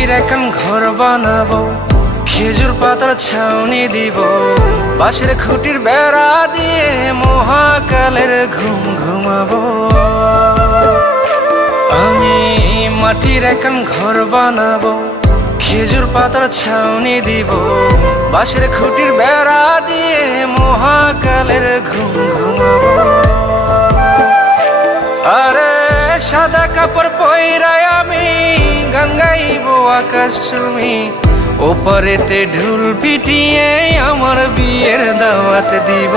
মাটির এখন ঘর বানাবো, খেজুর পাতার ছাউনি দিব, বাঁশের খুঁটির বেড়া দিয়ে মহাকালের ঘুম ঘুমাবো। আমি মাটির এখন ঘর বানাবো, খেজুর পাতার ছাউনি দিব, বাঁশের খুঁটির বেড়া দিয়ে মহাকালের ঘুম ঘুমাবো। আরে সাদা কাপড় পইরায় আমি গান গাইবো আকাশ চুমি, ওপারেতে ঢোল পিটিয়ে আমার বিয়ের দাওয়াত দিব।